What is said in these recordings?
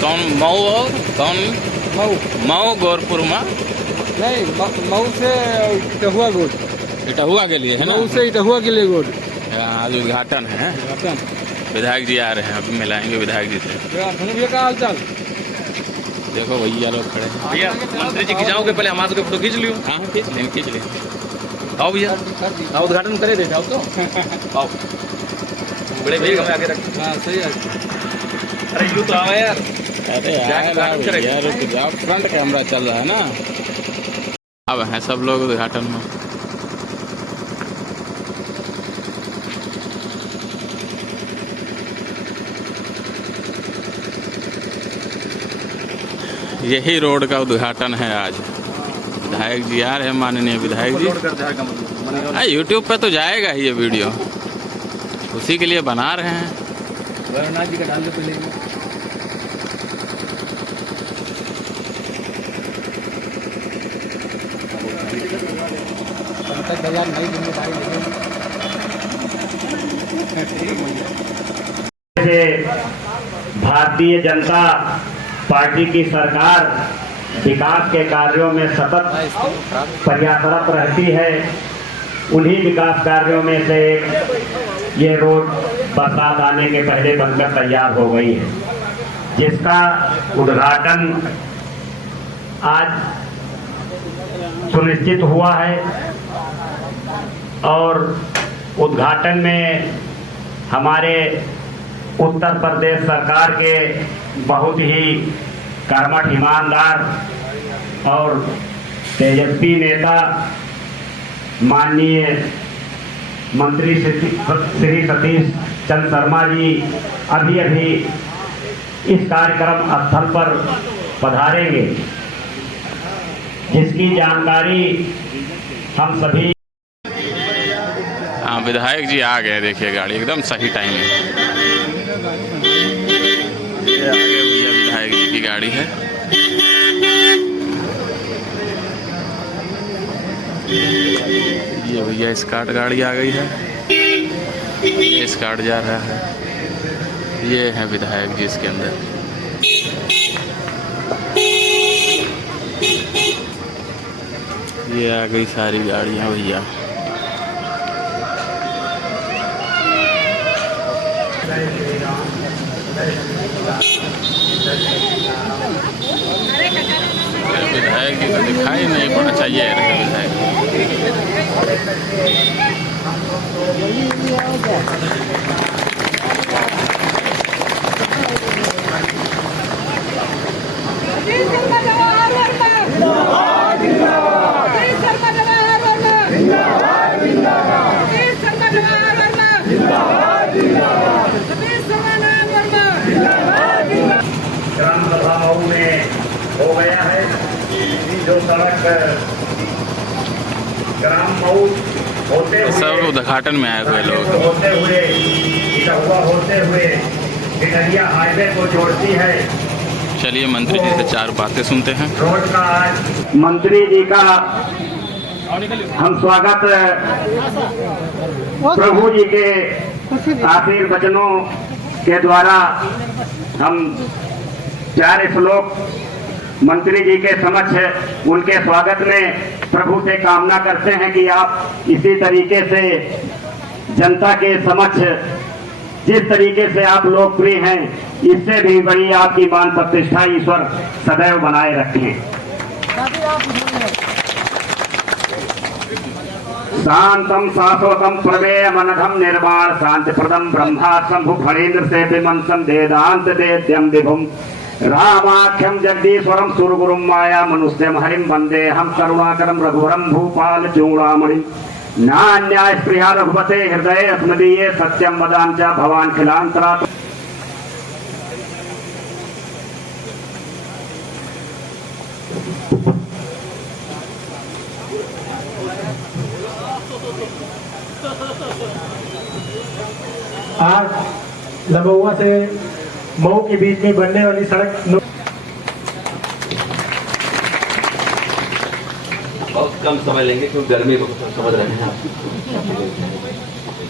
कौन मऊ और कौन मऊ मऊ गोरपुर में नहीं, मऊ से इटहुआ रोड, इटहुआ के लिए है ना, मऊ से इटहुआ के लिए रोड। आज उद्घाटन है, विधायक जी आ रहे हैं, अभी मिलाएंगे विधायक जी से। भैया का हाल चाल? देखो भैया लोग खड़े हैं। भैया मंत्री जी खिंचाओगे, पहले हमारे के फोटो खींच लियो। हाँ खींच लें। आओ भैया, आओ उद्घाटन करे देते आओ तो आओ बड़े भैया हमें आगे रख। हाँ सही है। अरे यूँ तो आओ यार। अरे यार रुक जाओ, फ्रंट कैमरा चल रहा है ना। अब हैं सब लोग उद्घाटन में। यही रोड का उद्घाटन है आज। विधायक जी आ रहे हैं, माननीय विधायक जी। हाँ यूट्यूब पे तो जाएगा ही ये वीडियो, उसी के लिए बना रहे हैं। वरुणा जी का डाल दो पहले। भारतीय जनता पार्टी की सरकार विकास के कार्यों में सतत प्रयासरत रहती है। उन्हीं विकास कार्यों में से ये रोड बरसात आने के पहले बनकर तैयार हो गई है, जिसका उद्घाटन आज सुनिश्चित हुआ है। और उद्घाटन में हमारे उत्तर प्रदेश सरकार के बहुत ही कर्मठ, ईमानदार और तेजस्वी नेता माननीय मंत्री श्री सतीश चंद्र शर्मा जी अभी इस कार्यक्रम स्थल पर पधारेंगे, जिसकी जानकारी हम सभी। हाँ विधायक जी आ गए, देखिए गाड़ी एकदम सही टाइम में। ये आगे भैया विधायक जी की गाड़ी है। ये भैया स्कार्ट गाड़ी आ गई है, ये स्कार्ट जा रहा है। ये है विधायक जी इसके अंदर। ये आ गई सारी गाड़ियाँ भैया। विधायक जी को दिखाई नहीं पड़ना चाहिए विधायक। ग्राम सभा मऊ में हो गया है। जो सड़क ग्राम मऊ होते हुए सब उद्घाटन में आए हुए लोग होते हुए होते हुए पिनरिया हाईवे को जोड़ती है। चलिए मंत्री जी से चार बातें सुनते हैं। रोड का आज मंत्री जी का हम स्वागत प्रभु जी के आखिर वचनों के द्वारा हम प्यारे श्लोक मंत्री जी के समक्ष उनके स्वागत में प्रभु से कामना करते हैं कि आप इसी तरीके से जनता के समक्ष जिस तरीके से आप लोकप्रिय हैं, इससे भी बड़ी आपकी मान प्रतिष्ठा ईश्वर सदैव बनाए रखें। शांतम शाश्वतम प्रमेय मनघम निर्माण शांति प्रदम ब्रह्मा शंभु फणेन्द्र से विमंसम वेदांत वेद्यम विभुम रामाख्यम जगदीश्वरम सुरगुरुम माया मनुष्यम हरिम वंदे हम करुणाकरम रघुवरम भूपाल चूड़ामणि नान्याय स्पृहा रघुपते हृदय अस्मदीये सत्यम वदाम च भवान खिलांतरा। आज लबुआ से मऊ के बीच में बनने वाली सड़क बहुत कम समय लेंगे क्योंकि गर्मी को समझ रहे हैं आप।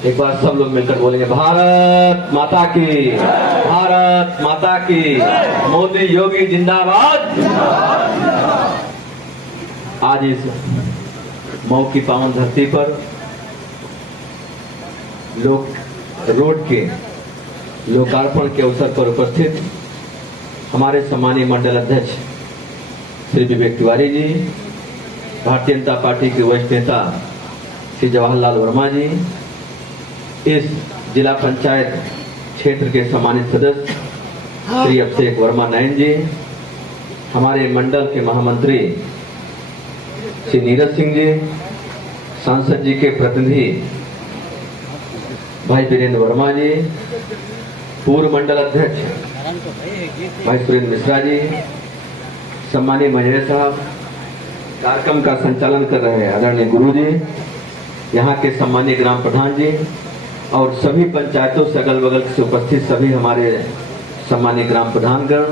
एक बार सब लोग मिलकर बोलेंगे भारत माता की, भारत माता की, मोदी योगी जिंदाबाद। आज इस मऊ की पावन धरती पर रोड के लोकार्पण के अवसर पर उपस्थित हमारे सम्मानीय मंडल अध्यक्ष श्री विवेक तिवारी जी, भारतीय जनता पार्टी के वरिष्ठ नेता श्री जवाहरलाल वर्मा जी, इस जिला पंचायत क्षेत्र के सम्मानित सदस्य श्री अभिषेक वर्मा नयन जी, हमारे मंडल के महामंत्री श्री नीरज सिंह जी, सांसद जी के प्रतिनिधि भाई वीरेंद्र वर्मा जी, पूर्व मंडल अध्यक्ष भाई सुरेंद्र मिश्रा जी, सम्मानीय महेश साहब, कार्यक्रम का संचालन कर रहे हैं आदरणीय गुरु जी, यहाँ के सम्मानीय ग्राम प्रधान जी और सभी पंचायतों से अगल बगल से उपस्थित सभी हमारे सम्मानीय ग्राम प्रधानगण,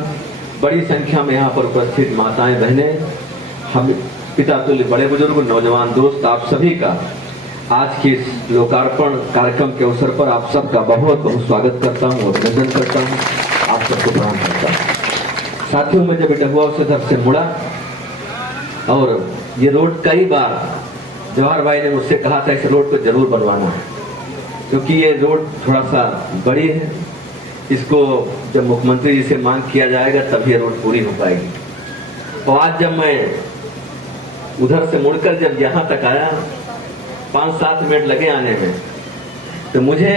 बड़ी संख्या में यहाँ पर उपस्थित माताएं बहनें, हम पिता तुल्य बड़े बुजुर्ग, नौजवान दोस्त, आप सभी का आज के इस लोकार्पण कार्यक्रम के अवसर पर आप सबका बहुत बहुत स्वागत करता हूँ, अभिनंदन करता हूँ, आप सबको प्रणाम करता हूँ। साथियों, मैं जब डहुआ से तरफ से मुड़ा और ये रोड कई बार जवाहर भाई ने मुझसे कहा था इस रोड को जरूर बनवाना है, क्योंकि ये रोड थोड़ा सा बड़ी है, इसको जब मुख्यमंत्री जी से मांग किया जाएगा तब ये रोड पूरी हो पाएगी। और आज जब मैं उधर से मुड़कर जब यहाँ तक आया, 5-7 मिनट लगे आने में, तो मुझे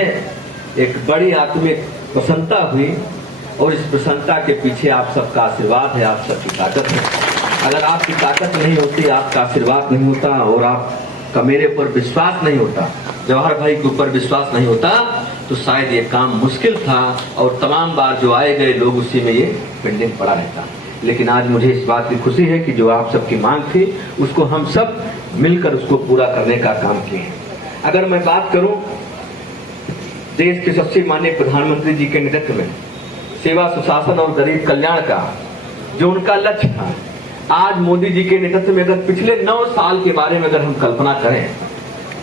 एक बड़ी आत्मिक प्रसन्नता हुई और इस प्रसन्नता के पीछे आप सबका आशीर्वाद है, आप सबकी ताकत है। अगर आपकी ताकत नहीं होती, आपका आशीर्वाद नहीं होता और आपका मेरे ऊपर विश्वास नहीं होता, जवाहर भाई के ऊपर विश्वास नहीं होता, तो शायद ये काम मुश्किल था और तमाम बार जो आए गए लोग उसी में ये पेंडिंग पड़ा रहता। लेकिन आज मुझे इस बात की खुशी है कि जो आप सबकी मांग थी उसको हम सब मिलकर उसको पूरा करने का काम किए। अगर मैं बात करूं देश के सबसे माननीय प्रधानमंत्री जी के नेतृत्व में सेवा, सुशासन और गरीब कल्याण का जो उनका लक्ष्य था, आज मोदी जी के नेतृत्व में अगर पिछले 9 साल के बारे में अगर हम कल्पना करें,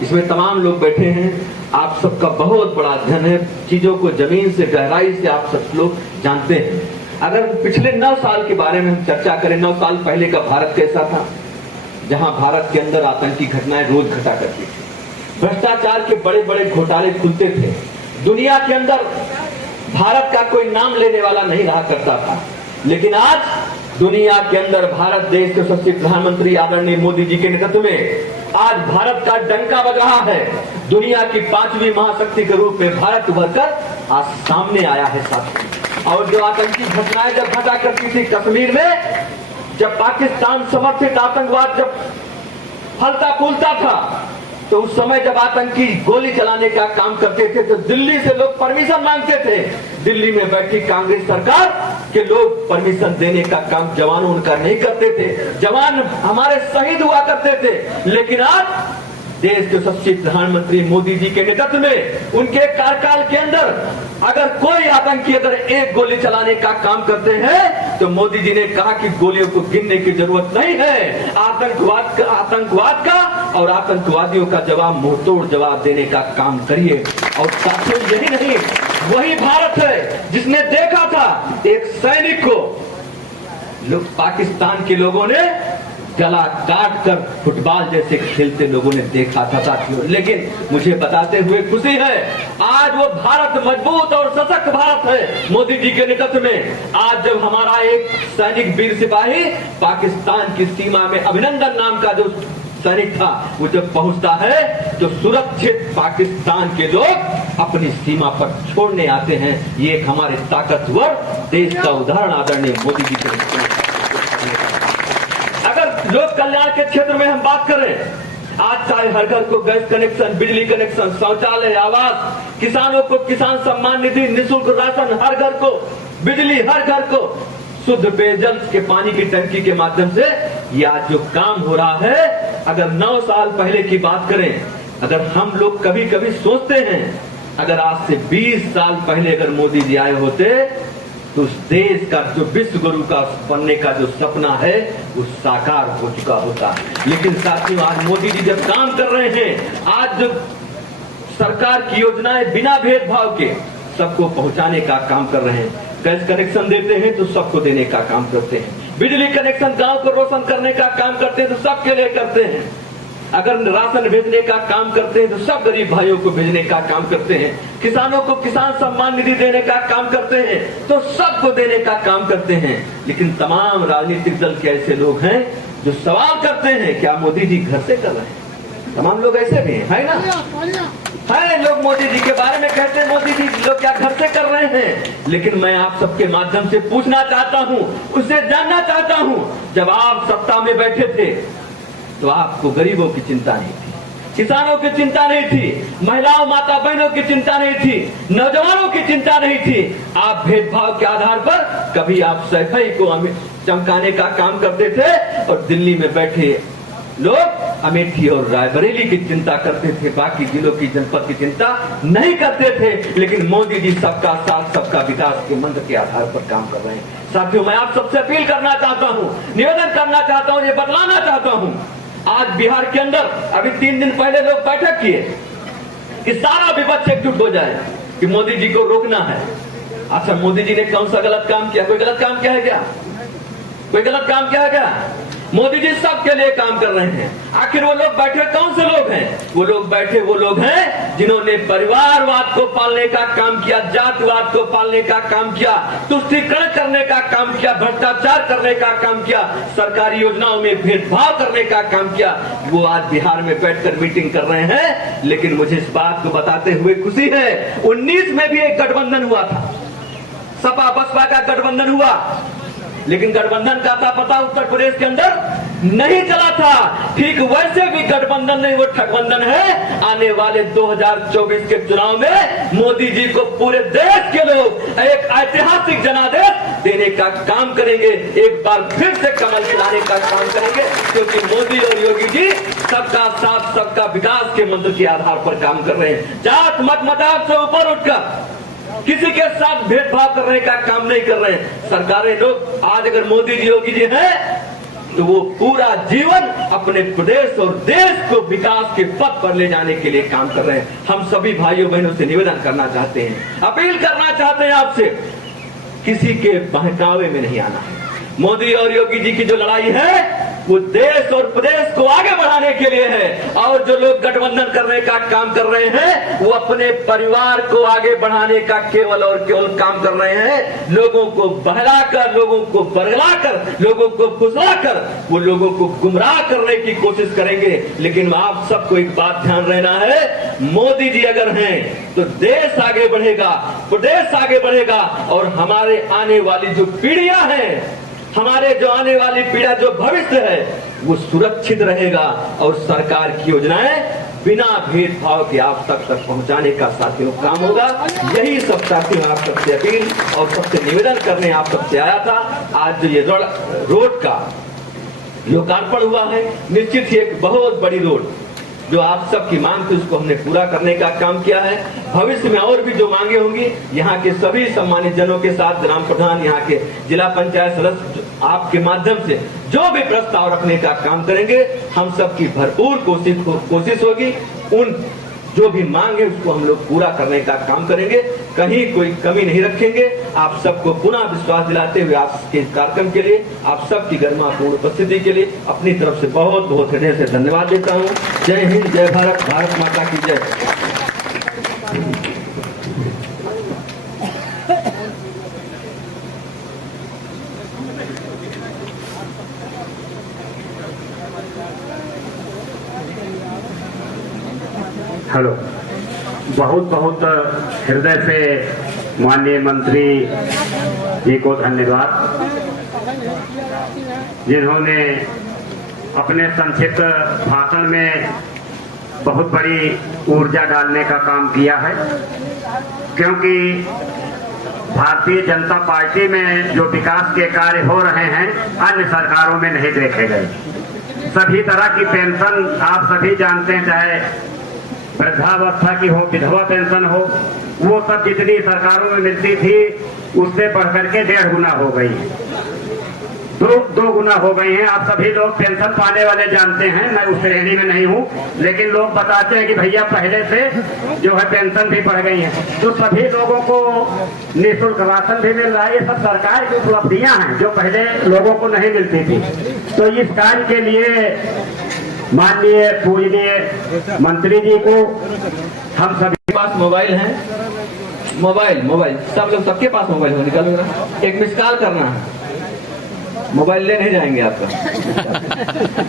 इसमें तमाम लोग बैठे हैं, आप सबका बहुत बड़ा अध्ययन है, चीजों को जमीन से गहराई से आप सब लोग जानते हैं। अगर पिछले 9 साल के बारे में हम चर्चा करें, 9 साल पहले का भारत कैसा था, जहां भारत के अंदर आतंकी घटनाएं रोज घटा करती थी, भ्रष्टाचार के बड़े बड़े घोटाले खुलते थे, दुनिया के अंदर भारत का कोई नाम लेने वाला नहीं रहा करता था। लेकिन आज दुनिया के अंदर भारत देश के सबसे प्रधानमंत्री आदरणीय मोदी जी के नेतृत्व में आज भारत का डंका बज रहा है। दुनिया की 5वीं महाशक्ति के रूप में भारत उभरकर आज सामने आया है साथियों। और जो आतंकी घटनाएं जब घटा करती थी कश्मीर में, जब पाकिस्तान समर्थित आतंकवाद जब फलता फूलता था, तो उस समय जब आतंकी गोली चलाने का काम करते थे तो दिल्ली से लोग परमिशन मांगते थे। दिल्ली में बैठी कांग्रेस सरकार के लोग परमिशन देने का काम जवानों उनका नहीं करते थे, जवान हमारे शहीद हुआ करते थे। लेकिन आज देश के सबसे प्रधानमंत्री मोदी जी के नेतृत्व में उनके कार्यकाल के अंदर अगर कोई आतंकी अगर एक गोली चलाने का काम करते हैं तो मोदी जी ने कहा कि गोलियों को गिनने की जरूरत नहीं है, आतंकवाद का और आतंकवादियों का जवाब मुंहतोड़ जवाब देने का काम करिए। और साथियों, यही नहीं, वही भारत है जिसने देखा था एक सैनिक को लोग पाकिस्तान के लोगों ने गला काट कर फुटबॉल जैसे खेलते लोगों ने देखा था साथियों। लेकिन मुझे बताते हुए खुशी है, आज वो भारत मजबूत और सशक्त भारत है मोदी जी के नेतृत्व में। आज जब हमारा एक सैनिक वीर सिपाही पाकिस्तान की सीमा में अभिनंदन नाम का जो सैनिक था, वो जब पहुंचता है तो सुरक्षित पाकिस्तान के लोग अपनी सीमा पर छोड़ने आते हैं। ये एक हमारे ताकतवर देश का उदाहरण आदरणीय मोदी जी के नेतृत्व में। अगर लोक कल्याण के क्षेत्र में हम बात करें, आज चाहे हर घर को गैस कनेक्शन, बिजली कनेक्शन, शौचालय, आवास, किसानों को किसान सम्मान निधि, निःशुल्क राशन, हर घर को बिजली, हर घर को शुद्ध पेयजल के पानी की टंकी के माध्यम से ये आज जो काम हो रहा है, अगर 9 साल पहले की बात करें, अगर हम लोग कभी कभी सोचते हैं अगर आज से 20 साल पहले अगर मोदी जी आए होते तो उस देश का जो विश्व गुरु का बनने का जो सपना है वो साकार हो चुका होता। लेकिन साथियों, आज मोदी जी जब काम कर रहे हैं, आज जो सरकार की योजनाएं बिना भेदभाव के सबको पहुंचाने का काम कर रहे हैं। गैस कनेक्शन देते हैं तो सबको देने का काम करते हैं, बिजली कनेक्शन गांव को रोशन करने का काम करते हैं तो सबके लिए करते हैं, अगर राशन भेजने का काम करते हैं तो सब गरीब भाइयों को भेजने का काम करते हैं, किसानों को किसान सम्मान निधि देने का काम करते हैं तो सबको देने का काम करते हैं। लेकिन तमाम राजनीतिक दल के ऐसे लोग हैं जो सवाल करते हैं क्या मोदी जी घर से कर रहे हैं। तमाम लोग ऐसे भी हैं, है ना? है लोग मोदी जी के बारे में कहते हैं मोदी जी लोग क्या घर से कर रहे हैं। लेकिन मैं आप सबके माध्यम से पूछना चाहता हूं, उससे जानना चाहता हूं, जब आप सत्ता में बैठे थे तो आपको गरीबों की चिंता नहीं थी, किसानों की चिंता नहीं थी, महिलाओं माता बहनों की चिंता नहीं थी, नौजवानों की चिंता नहीं थी। आप भेदभाव के आधार पर कभी आप सफाई को चमकाने का काम करते थे और दिल्ली में बैठे लोग अमेठी और रायबरेली की चिंता करते थे, बाकी जिलों की जनपद की चिंता नहीं करते थे। लेकिन मोदी जी सबका साथ सबका विकास के मंत्र के आधार पर काम कर रहे हैं। साथियों, मैं आप सबसे अपील करना चाहता हूं, निवेदन करना चाहता हूं, ये बतलाना चाहता हूं। आज बिहार के अंदर अभी 3 दिन पहले लोग बैठक किए कि सारा विपक्ष एकजुट हो जाए कि मोदी जी को रोकना है। अच्छा, मोदी जी ने कौन सा गलत काम किया? कोई गलत काम किया है क्या? कोई गलत काम किया है क्या? मोदी जी सबके लिए काम कर रहे हैं। आखिर वो लोग बैठे कौन से लोग हैं? वो लोग बैठे वो लोग हैं जिन्होंने परिवारवाद को पालने का काम किया, जातिवाद को पालने का काम किया, तुष्टीकरण करने का काम किया, भ्रष्टाचार करने का काम किया, सरकारी योजनाओं में भेदभाव करने का काम किया। वो आज बिहार में बैठकर मीटिंग कर रहे हैं। लेकिन मुझे इस बात को बताते हुए खुशी है, 19 में भी एक गठबंधन हुआ था, सपा बसपा का गठबंधन हुआ, लेकिन गठबंधन का था पता उत्तर प्रदेश के अंदर नहीं चला था। ठीक वैसे भी गठबंधन नहीं, वो ठगबंधन है। आने वाले 2024 के चुनाव में मोदी जी को पूरे देश के लोग एक ऐतिहासिक जनादेश देने का काम करेंगे, एक बार फिर से कमल खिलाने का काम करेंगे, क्योंकि मोदी और योगी जी सबका साथ सबका विकास के मंत्र के आधार पर काम कर रहे हैं। जात मत मजाक से ऊपर उठकर किसी के साथ भेदभाव करने का काम नहीं कर रहे हैं। सरकारें लोग आज अगर मोदी जी योगी जी हैं तो वो पूरा जीवन अपने प्रदेश और देश को विकास के पथ पर ले जाने के लिए काम कर रहे हैं। हम सभी भाइयों बहनों से निवेदन करना चाहते हैं, अपील करना चाहते हैं आपसे, किसी के बहकावे में नहीं आना है। मोदी और योगी जी की जो लड़ाई है वो देश और प्रदेश को आगे बढ़ाने के लिए है। और जो लोग गठबंधन करने का काम कर रहे हैं वो अपने परिवार को आगे बढ़ाने का केवल और केवल काम कर रहे हैं। लोगों को बहलाकर, लोगों को बरगलाकर, लोगों को फुसलाकर वो लोगों को गुमराह करने की कोशिश करेंगे। लेकिन आप सबको एक बात ध्यान रहना है, मोदी जी अगर हैं तो देश आगे बढ़ेगा, प्रदेश आगे बढ़ेगा और हमारे आने वाली जो पीढ़ियां हैं, हमारे जो आने वाली पीढ़ा जो भविष्य है वो सुरक्षित रहेगा और सरकार की योजनाएं बिना भेदभाव के आप तक पहुंचाने का साथियों काम होगा। यही सब साथियों आप सबसे अपील और सबसे निवेदन करने आप सबसे आया था। आज जो ये रोड का लोकार्पण हुआ है, निश्चित ही एक बहुत बड़ी रोड जो आप सबकी मांग थी उसको हमने पूरा करने का काम किया है। भविष्य में और भी जो मांगे होंगी, यहाँ के सभी सम्मानित जनों के साथ ग्राम प्रधान, यहाँ के जिला पंचायत सदस्य आपके माध्यम से जो भी प्रस्ताव रखने का काम करेंगे, हम सबकी भरपूर कोशिश होगी। उन जो भी मांग है उसको हम लोग पूरा करने का काम करेंगे, कहीं कोई कमी नहीं रखेंगे। आप सबको पुनः विश्वास दिलाते हुए आपके कार्यक्रम के लिए, आप सबकी गरिमापूर्ण उपस्थिति के लिए अपनी तरफ से बहुत बहुत हृदय से धन्यवाद देता हूँ। जय हिंद, जय भारत, भारत माता की जय। हेलो, बहुत बहुत हृदय से माननीय मंत्री जी को धन्यवाद, जिन्होंने अपने संक्षिप्त भाषण में बहुत बड़ी ऊर्जा डालने का काम किया है। क्योंकि भारतीय जनता पार्टी में जो विकास के कार्य हो रहे हैं अन्य सरकारों में नहीं देखे गए। सभी तरह की पेंशन आप सभी जानते हैं, चाहे वृद्धावस्था की हो, विधवा पेंशन हो, वो सब जितनी सरकारों में मिलती थी उससे बढ़कर के 1.5 गुना हो गई। दो गुना हो गई हैं। आप सभी लोग पेंशन पाने वाले जानते हैं, मैं उस श्रेणी में नहीं हूँ, लेकिन लोग बताते हैं कि भैया पहले से जो है पेंशन भी बढ़ गई है। तो सभी लोगों को निःशुल्क राशन भी मिल रहा है। ये सब सरकार की उपलब्धियां हैं जो पहले लोगों को नहीं मिलती थी। तो इस कार्य के लिए माननीय पूजनीय मंत्री जी को हम सभी पास मोबाइल है, मोबाइल सब लोग, सबके पास मोबाइल हो, निकालो ना, एक मिस कॉल करना है, मोबाइल ले नहीं जाएंगे आपका।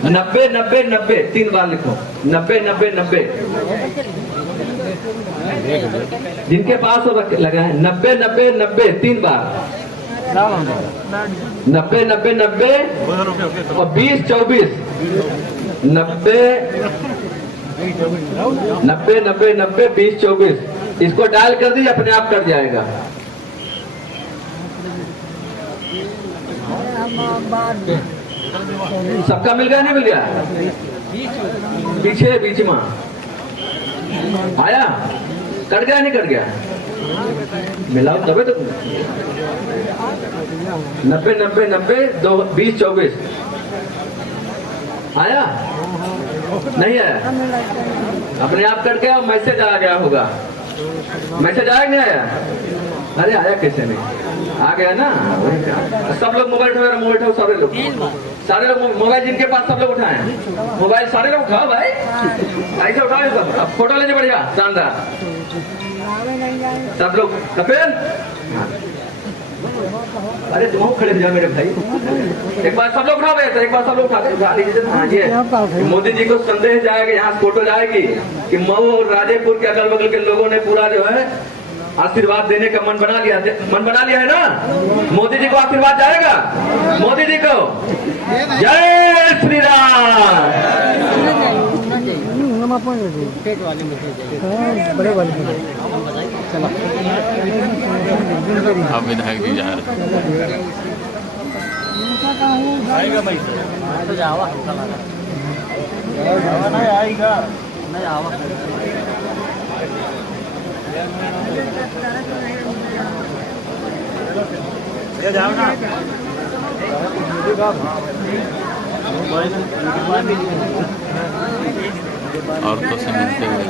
90-90-90 3 बार लिखो, 90-90-90 जिनके पास हो लगा है 90-90-90 3 बार, 90-90-90 और 20-24 90-90-90 20-24 इसको डायल कर दीजिए, अपने आप कर जाएगा। सबका मिल गया, नहीं मिल गया? पीछे बीच में आया, कट गया नहीं कट गया? मिलाओ तबे तो 90-90-90 20-24 आया? नहीं आया? अपने आप कट गया, मैसेज आ गया होगा। मैसेज आया नहीं आया? अरे आया कैसे नहीं? आ गया ना। सब लोग मोबाइल उठाओ, मोबाइल उठाओ, सारे लोग मोबाइल, जिनके पास सब लोग उठाए मोबाइल, सारे लोग उठाओ भाई, ऐसे उठाओ सब। अब फोटो लेने बढ़िया शानदार, सब लोग। कपिल अरे तुम खड़े हो जाओ मेरे भाई, एक बार सब लोग उठा गए, तो एक बार सब लोग उठा लीजिए। हाँ ये मोदी जी को संदेश जाएगा, यहाँ फोटो जाएगी कि मऊ और राजेपुर के अगल बगल के लोगों ने पूरा जो है आशीर्वाद देने का मन बना लिया है ना। मोदी जी को आशीर्वाद जाएगा, मोदी जी को जय श्री राम। अब विधायक जी जा रहे आएगा भाई, तो जावा नहीं आएगा, नहीं आवा। ये जाओ ना औरतों से मिलते हुए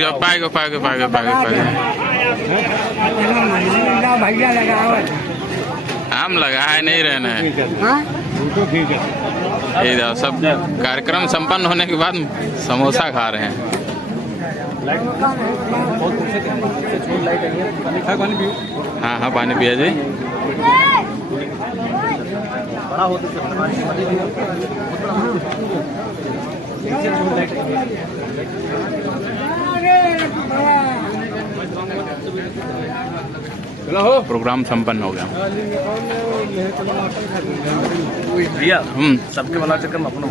रुक पाएगा आम लगा है, नहीं रहना है। ये सब कार्यक्रम संपन्न होने के बाद समोसा खा रहे हैं। हाँ पानी पिया जी। प्रोग्राम संपन्न हो गया। सबके वाला चक्कर में अपना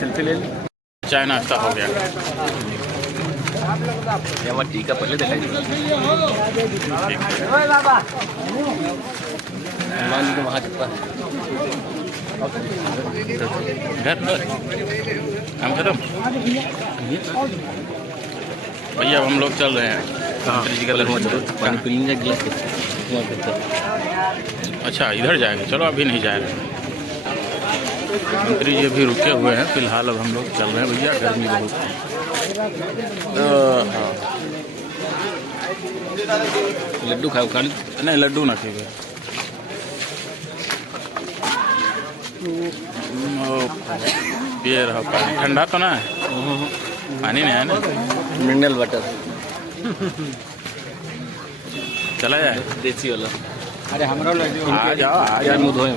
सेल्फी ले ली। चाय नाश्ता हो गया। टीका पहले दिखाई वहाँ चुका घर काम खत्म भैया। अब हम लोग चल रहे हैं। पानी पी लेंगे गिलास। अच्छा इधर जाएंगे, चलो अभी नहीं जाएंगे। मंत्री जी अभी रुके हुए हैं फिलहाल। अब हम लोग चल रहे हैं भैया, गर्मी बहुत है। लड्डू खाओ, खाली नहीं लड्डू ना खाइए। पिए रहो पानी, ठंडा तो ना है, पानी नहीं है ना, मिनरल वाटर चला जाए देसी वाला। अरे हमरा लगे आ जाओ मुँह धोए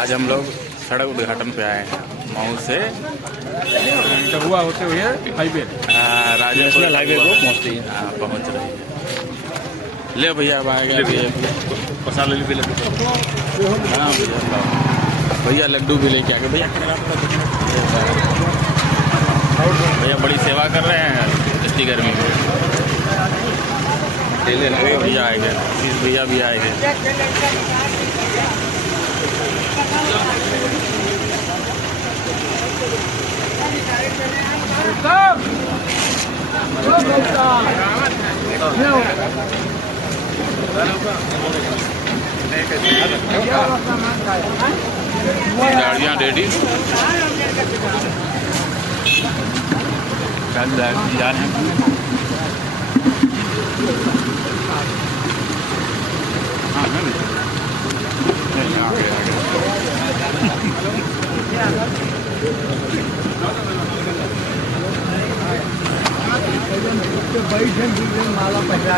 आज हम लोग सड़क उद्घाटन पे आए हैं मऊ से हुआ होते हुए हाईवे राजेश्वर हाईवे को पहुँचती है। हाँ पहुँच रही है। ले भैया अब आएगा पसा ले भी लड्डू। हाँ भैया लड्डू भी लेके आ गए भैया। भैया बड़ी सेवा कर रहे हैं इतनी गर्मी में। ठेले लगे भैया आएंगे, भैया भी आएंगे। गाड़ियाँ रेडी जा रहे हैं। माला पहरा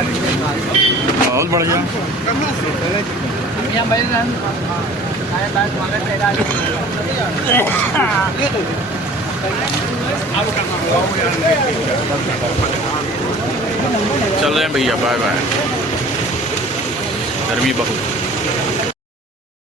बहुत बढ़िया। चल रहे हैं भैया, बाय बाय। गर्मी बहुत।